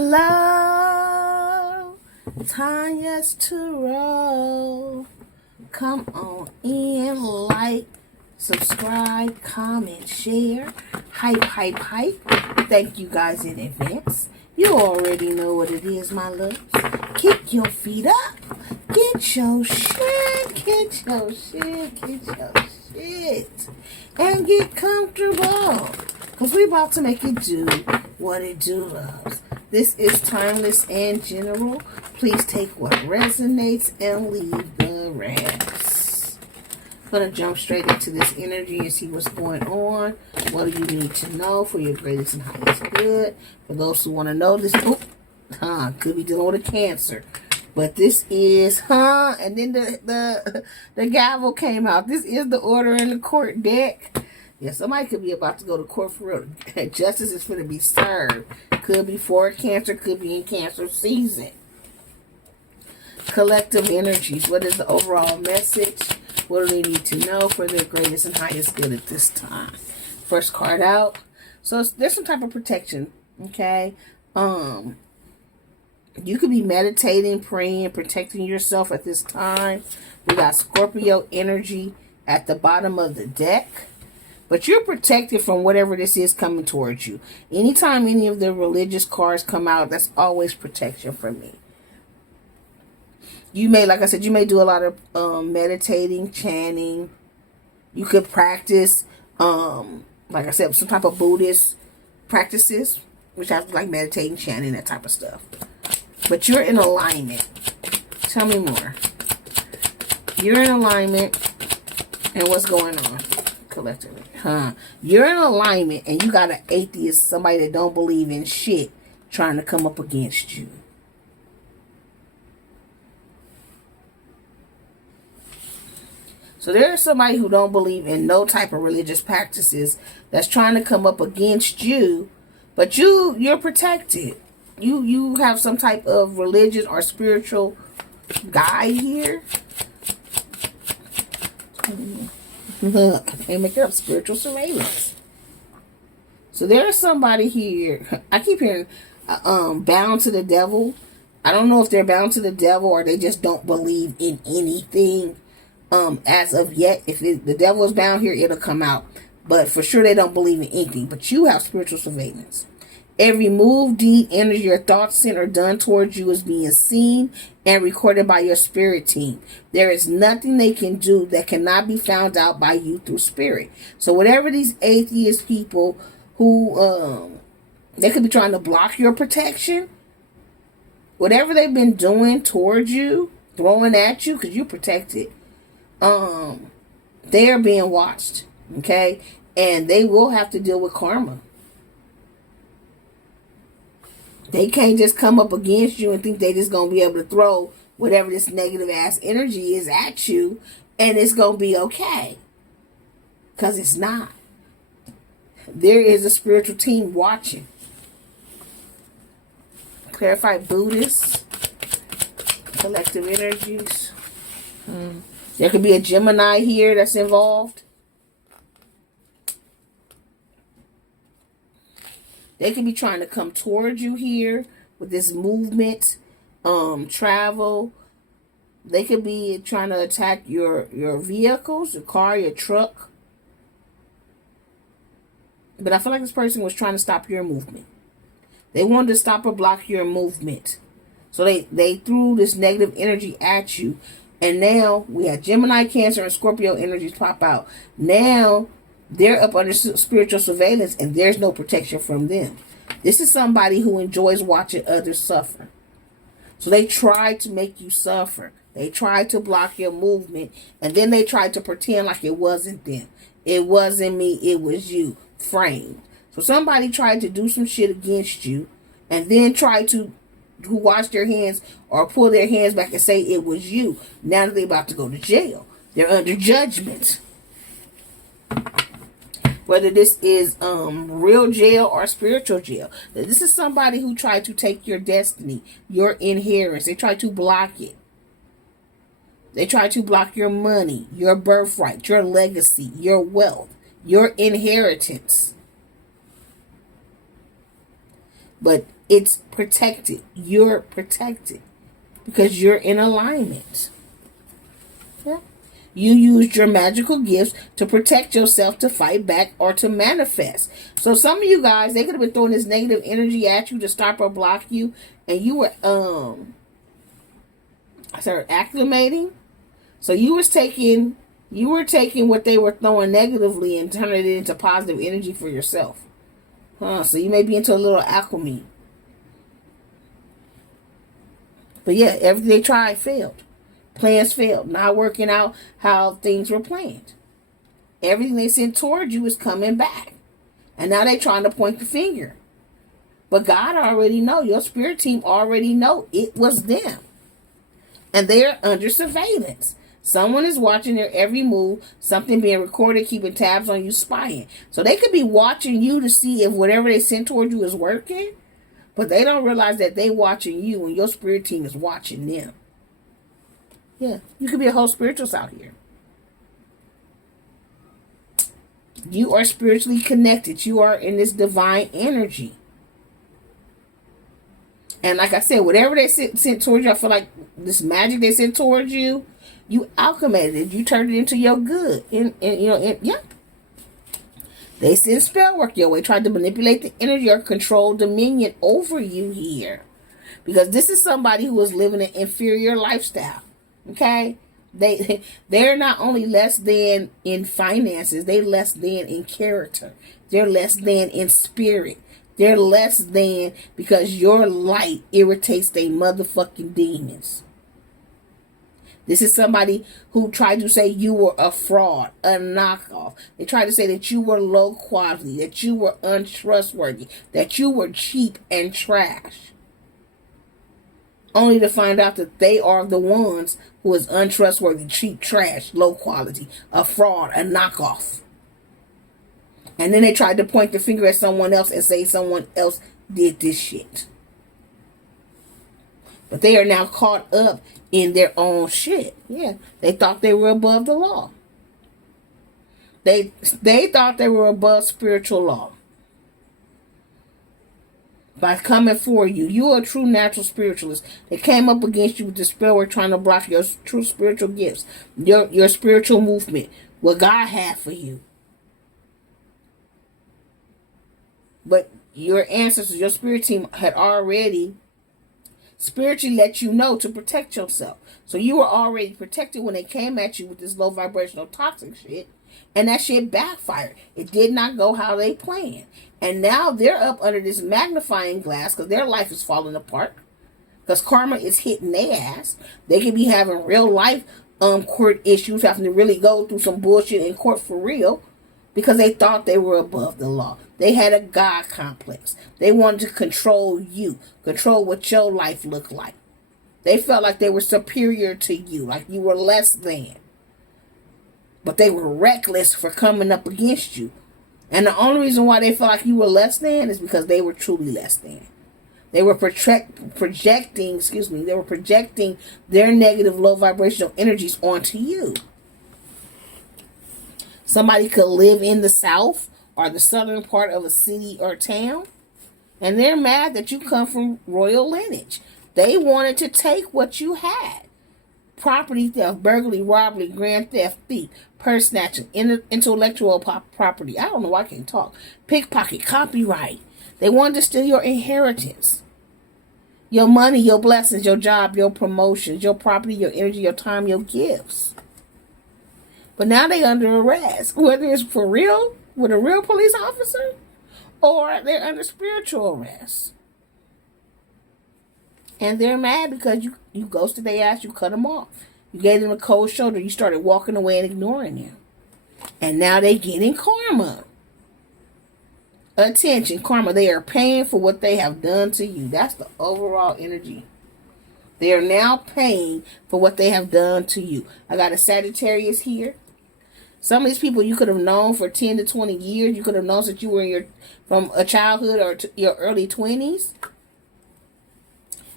Hello, Tanya's to roll. Come on in, like, subscribe, comment, share, hype, hype, hype. Thank you guys in advance. You already know what it is, my loves. Kick your feet up. Get your shit. Get your shit. Get your shit. And get comfortable. Because we about to make it do what it do, loves. This is timeless and general. Please take what resonates and leave the rest. I'm going to jump straight into this energy and see what's going on. What do you need to know for your greatest and highest good? For those who want to know this, could be dealing with a Cancer. But this is, and then the gavel came out. This is the order in the court deck. Yeah, somebody could be about to go to court for real. Justice is going to be served. Could be for Cancer, could be in Cancer season. Collective energies. What is the overall message? What do they need to know for their greatest and highest good at this time? First card out. So there's some type of protection. Okay. You could be meditating, praying, protecting yourself at this time. We got Scorpio energy at the bottom of the deck. But you're protected from whatever this is coming towards you. Anytime any of the religious cards come out, that's always protection for me. You may, like I said, you may do a lot of meditating, chanting. You could practice, like I said, some type of Buddhist practices, which have like meditating, chanting, that type of stuff. But you're in alignment. Tell me more. You're in alignment, and what's going on? Collectively, you're in alignment and you got an atheist, somebody that don't believe in shit, trying to come up against you. So there's somebody who don't believe in no type of religious practices that's trying to come up against you, but you're protected. You have some type of religious or spiritual guide here. And make it up, spiritual surveillance. So there's somebody here. I keep hearing bound to the devil. I don't know if they're bound to the devil or they just don't believe in anything as of yet. If the devil is bound here, it'll come out. But for sure they don't believe in anything. But you have spiritual surveillance. Every move, deed, energy, or thought sent or done towards you is being seen and recorded by your spirit team. There is nothing they can do that cannot be found out by you through spirit. So whatever these atheist people who, they could be trying to block your protection, whatever they've been doing towards you, throwing at you, because you're protected, they are being watched, okay? And they will have to deal with karma. They can't just come up against you and think they just going to be able to throw whatever this negative ass energy is at you and it's going to be okay. Because it's not. There is a spiritual team watching. Clarified Buddhists. Collective energies. There could be a Gemini here that's involved. They could be trying to come towards you here with this movement, travel. They could be trying to attack your vehicles, your car, your truck. But I feel like this person was trying to stop your movement. They wanted to stop or block your movement. So they threw this negative energy at you. And now we have Gemini, Cancer, and Scorpio energies pop out. Now they're up under spiritual surveillance and there's no protection from them. This is somebody who enjoys watching others suffer. So they tried to make you suffer. They tried to block your movement. And then they tried to pretend like it wasn't them. It wasn't me. It was you. Framed. So somebody tried to do some shit against you. And then tried to wash their hands or pull their hands back and say it was you. Now that they're about to go to jail. They're under judgment. Whether this is real jail or spiritual jail. This is somebody who tried to take your destiny, your inheritance. They tried to block it. They tried to block your money, your birthright, your legacy, your wealth, your inheritance. But it's protected. You're protected because you're in alignment. Yeah. You used your magical gifts to protect yourself, to fight back, or to manifest. So some of you guys, they could have been throwing this negative energy at you to stop or block you, and you were acclimating. So you were taking what they were throwing negatively and turning it into positive energy for yourself. So you may be into a little alchemy. But yeah, everything they tried failed. Plans failed. Not working out how things were planned. Everything they sent toward you is coming back. And now they're trying to point the finger. But God already know. Your spirit team already know it was them. And they're under surveillance. Someone is watching their every move. Something being recorded, keeping tabs on you, spying. So they could be watching you to see if whatever they sent toward you is working. But they don't realize that they watching you and your spirit team is watching them. Yeah, you could be a whole spiritualist out here. You are spiritually connected. You are in this divine energy. And like I said, whatever they sent towards you, I feel like this magic they sent towards you, you alchemated it. You turned it into your good. Yeah. They sent spell work your way, tried to manipulate the energy or control dominion over you here. Because this is somebody who is living an inferior lifestyle. Okay? They're not only less than in finances, they're less than in character. They're less than in spirit. They're less than because your light irritates their motherfucking demons. This is somebody who tried to say you were a fraud, a knockoff. They tried to say that you were low quality, that you were untrustworthy, that you were cheap and trash. Only to find out that they are the ones who is untrustworthy, cheap, trash, low quality, a fraud, a knockoff. And then they tried to point the finger at someone else and say someone else did this shit. But they are now caught up in their own shit. Yeah, they thought they were above the law. They thought they were above spiritual law. By coming for you. You are a true natural spiritualist. They came up against you with the spell work trying to block your true spiritual gifts. Your spiritual movement. What God had for you. But your ancestors, your spirit team had already spiritually let you know to protect yourself. So you were already protected when they came at you with this low vibrational toxic shit. And that shit backfired. It did not go how they planned. And now they're up under this magnifying glass because their life is falling apart. Because karma is hitting their ass. They could be having real life court issues, having to really go through some bullshit in court for real. Because they thought they were above the law. They had a God complex. They wanted to control you. Control what your life looked like. They felt like they were superior to you. Like you were less than. But they were reckless for coming up against you. And the only reason why they felt like you were less than is because they were truly less than. They were projecting their negative low vibrational energies onto you. Somebody could live in the south or the southern part of a city or town, and they're mad that you come from royal lineage. They wanted to take what you had. Property theft, burglary, robbery, grand theft, thief, purse snatching, intellectual property. I don't know why I can't talk. Pickpocket, copyright. They wanted to steal your inheritance. Your money, your blessings, your job, your promotions, your property, your energy, your time, your gifts. But now they under arrest, whether it's for real, with a real police officer, or they're under spiritual arrest. And they're mad because you ghosted their ass, you cut them off. You gave them a cold shoulder, you started walking away and ignoring them. And now they getting karma. Attention, karma. They are paying for what they have done to you. That's the overall energy. They are now paying for what they have done to you. I got a Sagittarius here. Some of these people you could have known for 10 to 20 years. You could have known since you were from a childhood or your early 20s.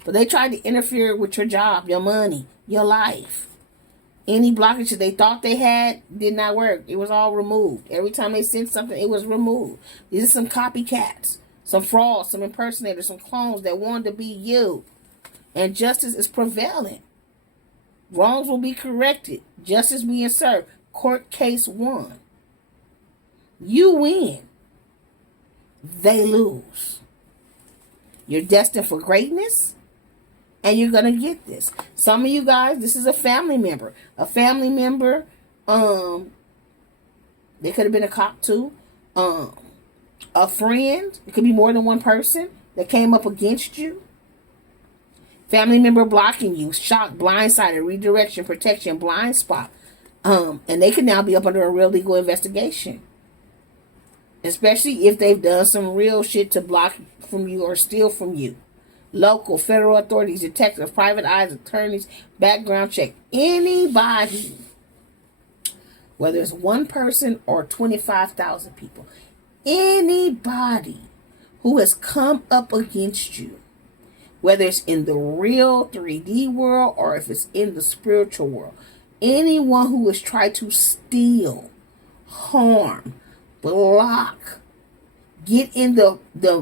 But they tried to interfere with your job, your money, your life. Any blockages they thought they had did not work. It was all removed. Every time they sent something, it was removed. These are some copycats. some frauds, some impersonators, some clones that wanted to be you. And justice is prevailing. Wrongs will be corrected. Justice being served. Court case won. You win. They lose. You're destined for greatness. And you're going to get this. Some of you guys, this is a family member. A family member, they could have been a cop too. A friend, it could be more than one person that came up against you. Family member blocking you, shock, blindsided, redirection, protection, blind spot. And they could now be up under a real legal investigation. Especially if they've done some real shit to block from you or steal from you. Local, federal authorities, detectives, private eyes, attorneys, background check. Anybody, whether it's one person or 25,000 people, anybody who has come up against you, whether it's in the real 3D world or if it's in the spiritual world, anyone who has tried to steal, harm, block, get in the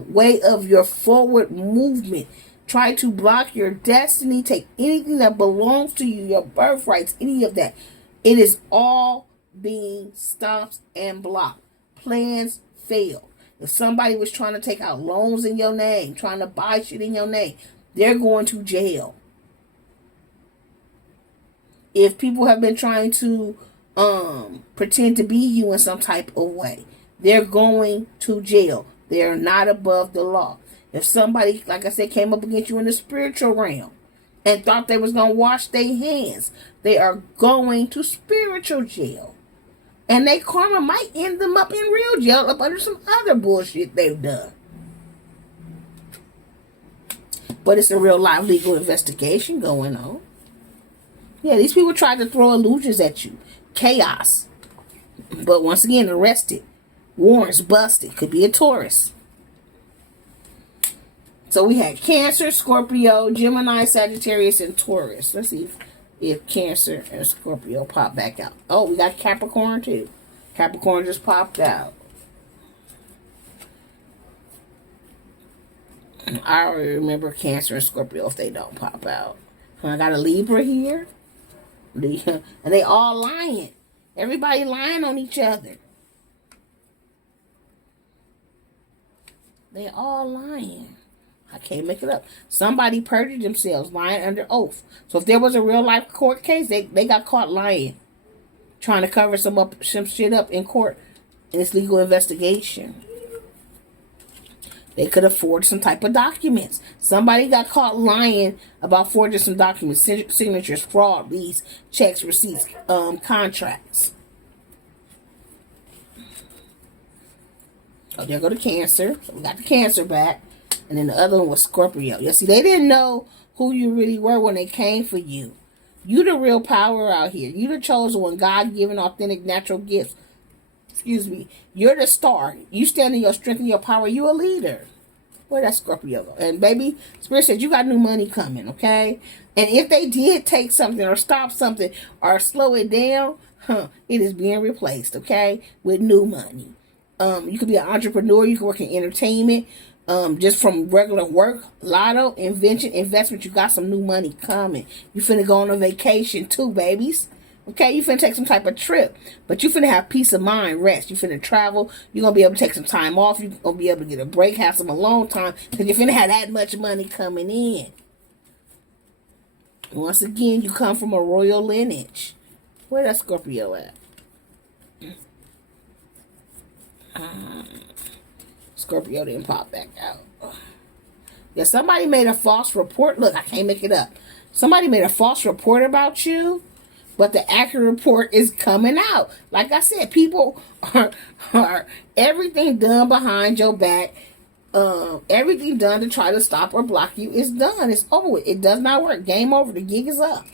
way of your forward movement, try to block your destiny, take anything that belongs to you, your birthrights, any of that, it is all being stopped and blocked. Plans fail. If somebody was trying to take out loans in your name, trying to buy shit in your name, they're going to jail. If people have been trying to pretend to be you in some type of way, they're going to jail. They're not above the law. If somebody, like I said, came up against you in the spiritual realm and thought they was going to wash their hands, they are going to spiritual jail. And their karma might end them up in real jail up under some other bullshit they've done. But it's a real live legal investigation going on. Yeah, these people tried to throw illusions at you. Chaos. But once again, arrested. Warrants busted. Could be a Taurus. So we had Cancer, Scorpio, Gemini, Sagittarius, and Taurus. Let's see if Cancer and Scorpio pop back out. Oh, we got Capricorn too. Capricorn just popped out. I already remember Cancer and Scorpio if they don't pop out. I got a Libra here. And they all lying. Everybody lying on each other. They all lying. I can't make it up. Somebody perjured themselves, lying under oath. So if there was a real life court case, they got caught lying. Trying to cover some shit up in court in this legal investigation. They could have forged some type of documents. Somebody got caught lying about forging some documents, signatures, fraud, lease, checks, receipts, contracts. Oh, there go the Cancer. So we got the Cancer back. And then the other one was Scorpio. You see, they didn't know who you really were when they came for you. You the real power out here. You the chosen one, God-given, authentic, natural gifts. Excuse me. You're the star. You stand in your strength and your power. You a leader. Where that Scorpio go? And baby, Spirit said you got new money coming, okay? And if they did take something or stop something or slow it down, it is being replaced, okay? With new money. You could be an entrepreneur. You can work in entertainment. Just from regular work, lotto, invention, investment, you got some new money coming. You finna go on a vacation too, babies. Okay, you finna take some type of trip. But you finna have peace of mind, rest. You finna travel. You're gonna be able to take some time off. You're gonna be able to get a break, have some alone time. Because you're finna have that much money coming in. Once again, you come from a royal lineage. Where that Scorpio at? Scorpio didn't pop back out. Yeah, somebody made a false report. Look, I can't make it up. Somebody made a false report about you, but the accurate report is coming out. Like I said, people are everything done behind your back. Everything done to try to stop or block you is done. It's over with. It does not work. Game over. The gig is up.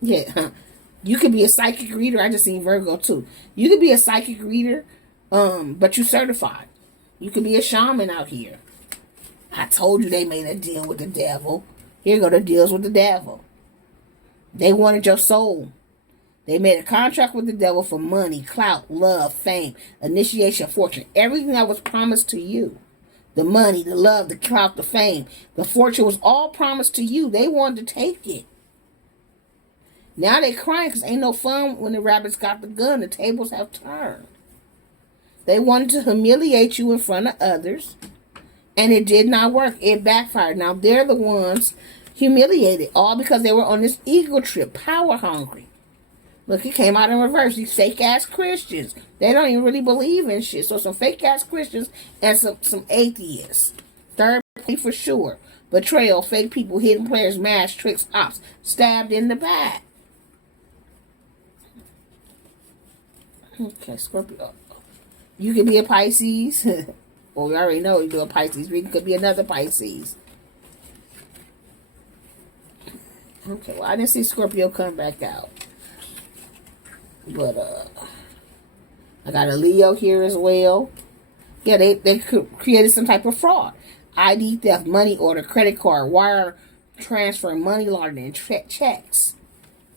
Yeah. You could be a psychic reader. I just seen Virgo too. You could be a psychic reader, but you certified. You could be a shaman out here. I told you they made a deal with the devil. Here go the deals with the devil. They wanted your soul. They made a contract with the devil for money, clout, love, fame, initiation, fortune. Everything that was promised to you. The money, the love, the clout, the fame, the fortune was all promised to you. They wanted to take it. Now they crying because ain't no fun when the rabbits got the gun. The tables have turned. They wanted to humiliate you in front of others. And it did not work. It backfired. Now they're the ones humiliated. All because they were on this ego trip. Power hungry. Look, it came out in reverse. These fake-ass Christians. They don't even really believe in shit. So some fake-ass Christians and some atheists. Third party for sure. Betrayal, fake people, hidden players, mass tricks, ops. Stabbed in the back. Okay, Scorpio. You can be a Pisces. Well, we already know you're a Pisces. Reading could be another Pisces. Okay, well, I didn't see Scorpio come back out. But, I got a Leo here as well. Yeah, they created some type of fraud. ID theft, money order, credit card, wire transfer, money laundering, checks.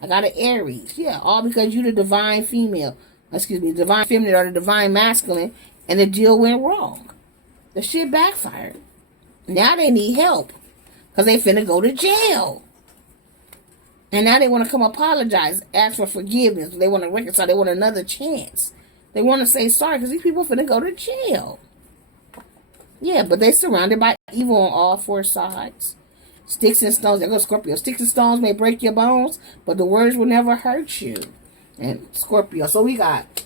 I got an Aries. Yeah, all because you're the divine female. Excuse me, divine feminine or the divine masculine. And the deal went wrong. The shit backfired. Now they need help. Because they finna go to jail. And now they want to come apologize, ask for forgiveness. They want to reconcile. They want another chance. They want to say sorry because these people finna go to jail. Yeah, but they're surrounded by evil on all four sides. Sticks and stones. There goes Scorpio. Sticks and stones may break your bones, but the words will never hurt you. And Scorpio. So we got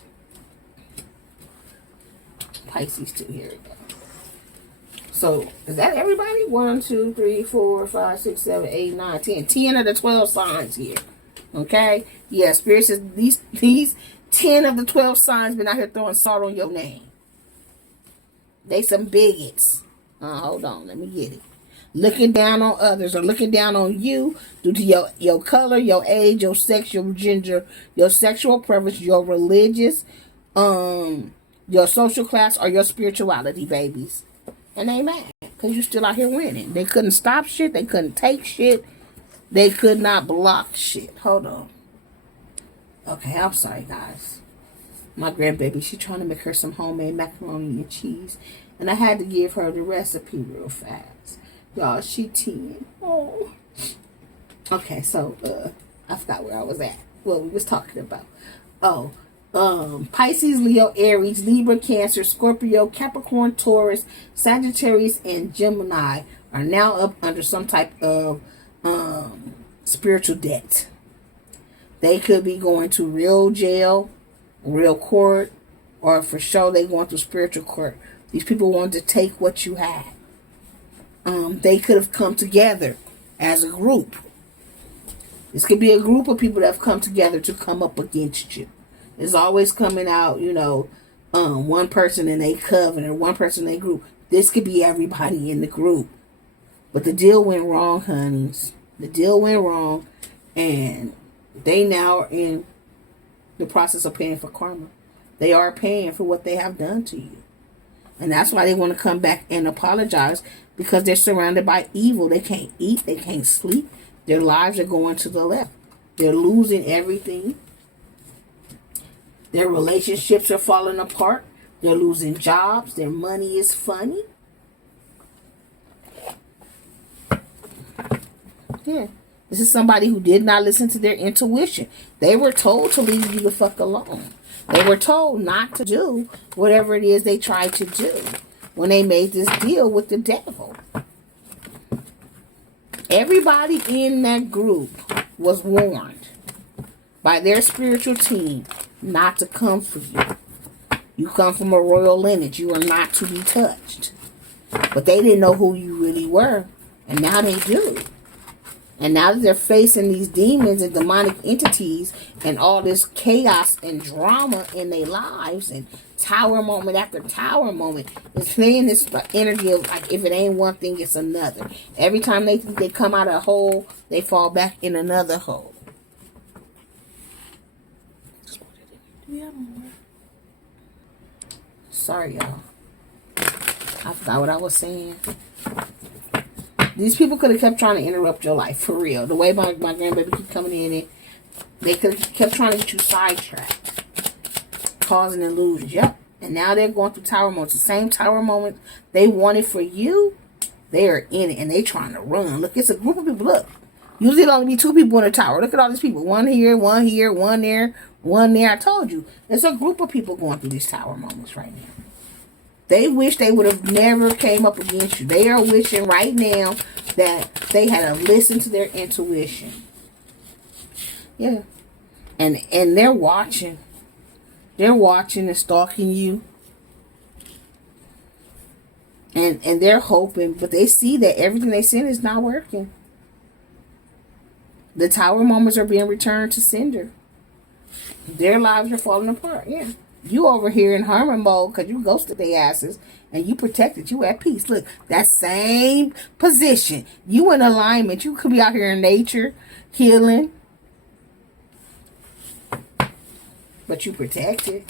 Pisces too. Here we go. So, is that everybody? 1, 2, 3, 4, 5, 6, 7, 8, 9, 10. 10 of the 12 signs here. Okay? Yeah, Spirit says these 10 of the 12 signs been out here throwing salt on your name. They some bigots. Hold on. Let me get it. Looking down on others or looking down on you due to your color, your age, your sex, your gender, your sexual preference, your religious, your social class, or your spirituality, babies. And they mad because you still out here winning. They couldn't stop shit. They couldn't take shit. They could not block shit. Hold on. Okay, I'm sorry, guys. My grandbaby, she trying to make her some homemade macaroni and cheese. And I had to give her the recipe real fast. Y'all, she 10. Oh. Okay, so, I forgot where I was at. What we was talking about. Oh. Pisces, Leo, Aries, Libra, Cancer, Scorpio, Capricorn, Taurus, Sagittarius, and Gemini are now up under some type of spiritual debt. They could be going to real jail, real court, or for sure they going to spiritual court. These people wanted to take what you had. They could have come together as a group. This could be a group of people that have come together to come up against you. It's always coming out, one person in a coven or one person in a group. This could be everybody in the group. But the deal went wrong, honeys. The deal went wrong. And they now are in the process of paying for karma. They are paying for what they have done to you. And that's why they want to come back and apologize. Because they're surrounded by evil. They can't eat. They can't sleep. Their lives are going to the left. They're losing everything. Their relationships are falling apart. They're losing jobs. Their money is funny. Yeah. This is somebody who did not listen to their intuition. They were told to leave you the fuck alone. They were told not to do whatever it is they tried to do when they made this deal with the devil. Everybody in that group was warned by their spiritual team not to come for you. You come from a royal lineage. You are not to be touched. But they didn't know who you really were. And now they do. And now that they're facing these demons and demonic entities and all this chaos and drama in their lives and tower moment after tower moment, it's playing this energy of like if it ain't one thing, it's another. Every time they think they come out of a hole, they fall back in another hole. Sorry, y'all. I forgot what I was saying. These people could have kept trying to interrupt your life, for real. The way my grandbaby keep coming in and They could have kept trying to get you sidetracked. Causing illusions. Yep. And now they're going through tower moments. The same tower moment they wanted for you, they are in it. And they trying to run. Look, it's a group of people. Look. Usually it'll only be 2 people in a tower. Look at all these people. One here, one there, one there. I told you. There's a group of people going through these tower moments right now. They wish they would have never came up against you. They are wishing right now that they had to listen to their intuition. Yeah. And they're watching. They're watching and stalking you. And they're hoping, but they see that everything they send is not working. The tower moments are being returned to sender. Their lives are falling apart. Yeah. You over here in hermit mode because you ghosted their asses and you protected. You at peace. Look, that same position. You in alignment. You could be out here in nature, healing. But you protected.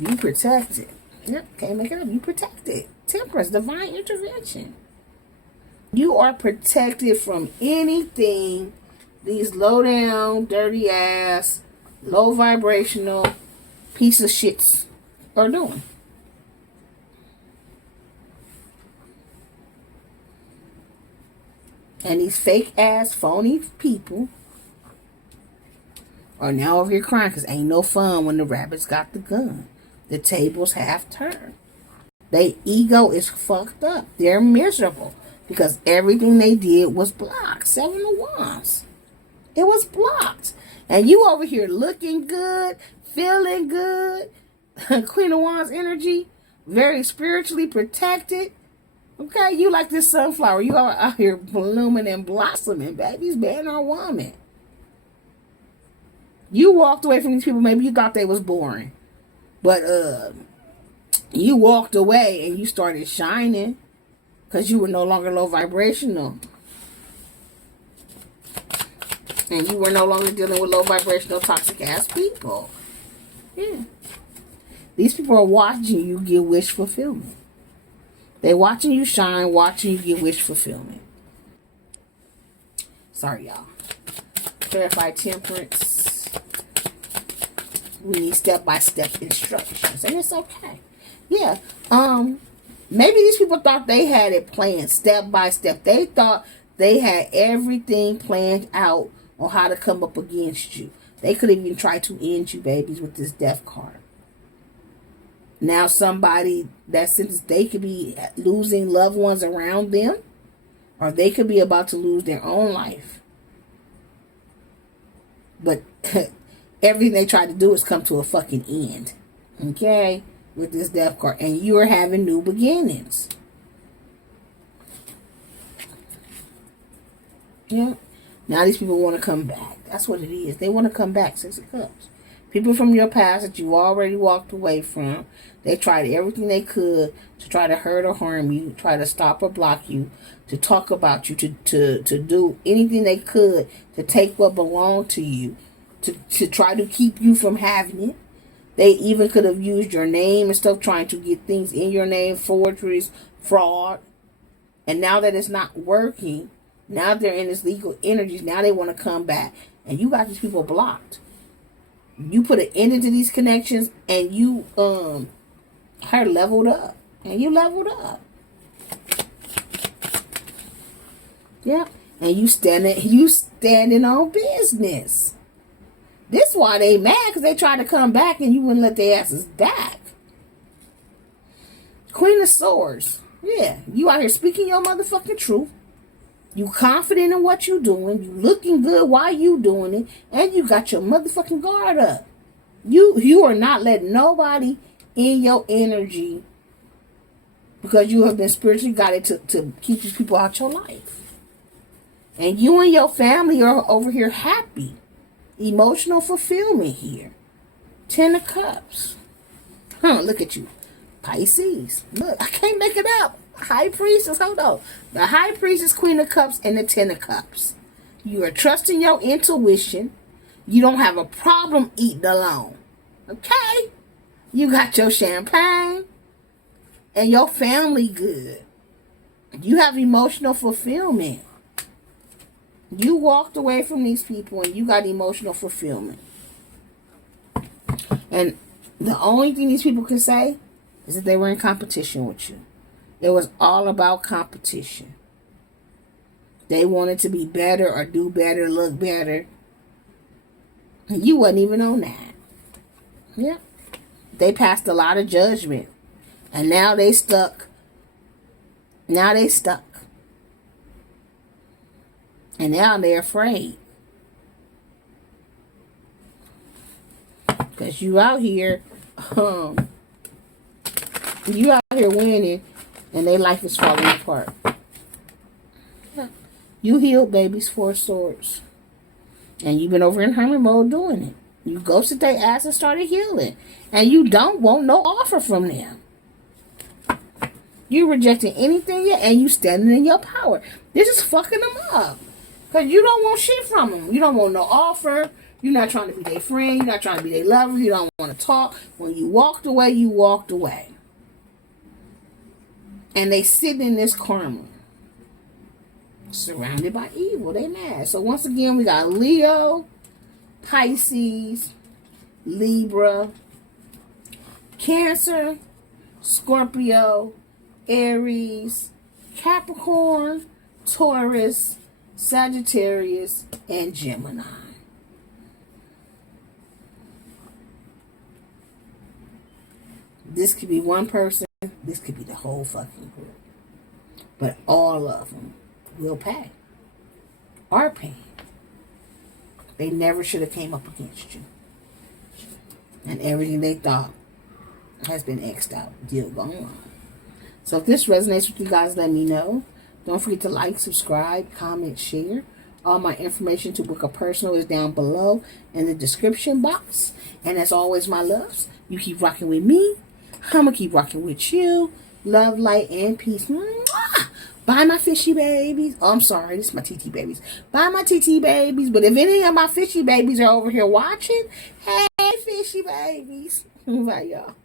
You protected. Yep, can't make it up. You protected. Temperance, divine intervention. You are protected from anything these low down, dirty ass, low vibrational piece of shits are doing. And these fake ass, phony people are now over here crying because ain't no fun when the rabbits got the gun. The tables have turned. Their ego is fucked up. They're miserable because everything they did was blocked. 7 of Wands. It was blocked. And you over here looking good, feeling good. Queen of Wands energy. Very spiritually protected. Okay, you like this sunflower. You are out here blooming and blossoming, babies, man or woman. You walked away from these people. Maybe you thought they was boring. But you walked away and you started shining because you were no longer low vibrational. And you were no longer dealing with low vibrational toxic ass people. Yeah. These people are watching you get wish fulfillment. They're watching you shine, watching you get wish fulfillment. Sorry, y'all. Clarify temperance. We need step-by-step instructions. And it's okay. Yeah. Maybe these people thought they had it planned step-by-step. They thought they had everything planned out on how to come up against you. They could even try to end you, babies, with this death card. Now somebody that since they could be losing loved ones around them, or they could be about to lose their own life. But everything they try to do is come to a fucking end. Okay? With this death card. And you are having new beginnings. Yeah. Now these people want to come back. That's what it is. They want to come back. 6 of Cups. People from your past that you already walked away from. They tried everything they could to try to hurt or harm you. Try to stop or block you. To talk about you. To do anything they could to take what belonged to you. To try to keep you from having it. They even could have used your name and stuff. Trying to get things in your name. Forgeries. Fraud. And now that it's not working. Now they're in this legal energies. Now they want to come back. And you got these people blocked. You put an end into these connections. And you are leveled up. And you leveled up. Yeah. And you standing on business. This is why they mad. Because they tried to come back. And you wouldn't let their asses back. Queen of Swords. Yeah. You out here speaking your motherfucking truth. You confident in what you doing. You looking good while you doing it. And you got your motherfucking guard up. You are not letting nobody in your energy. Because you have been spiritually guided to keep these people out your life. And you and your family are over here happy. Emotional fulfillment here. 10 of Cups. Look at you. Pisces. Look, I can't make it up. High Priestess, hold on. The High Priestess, Queen of Cups, and the 10 of Cups. You are trusting your intuition. You don't have a problem eating alone. Okay? You got your champagne. And your family good. You have emotional fulfillment. You walked away from these people and you got emotional fulfillment. And the only thing these people could say is that they were in competition with you. It was all about competition. They wanted to be better or do better, look better. And you wasn't even on that. Yeah. They passed a lot of judgment. And now they stuck. Now they stuck. And now they're afraid. Because you out here, winning, and their life is falling apart. You healed babies, 4 swords. And you've been over in hermit mode doing it. You ghosted their ass and started healing. And you don't want no offer from them. You rejecting anything yet, and you standing in your power. This is fucking them up. Because you don't want shit from them. You don't want no offer. You're not trying to be their friend. You're not trying to be their lover. You don't want to talk. When you walked away, you walked away. And they sit in this karma. Surrounded by evil. They mad. So once again, we got Leo, Pisces, Libra, Cancer, Scorpio, Aries, Capricorn, Taurus, Sagittarius, and Gemini. This could be one person. This could be the whole fucking group. But all of them will pay. Are paying. They never should have came up against you. And everything they thought has been X'd out. Deal going on. So if this resonates with you guys, let me know. Don't forget to like, subscribe, comment, share. All my information to book a personal is down below in the description box. And as always, my loves, you keep rocking with me. I'm going to keep rocking with you. Love, light, and peace. Mwah! Bye, my fishy babies. Oh, I'm sorry. This is my TT babies. Bye, my TT babies. But if any of my fishy babies are over here watching, hey, fishy babies. Bye, y'all.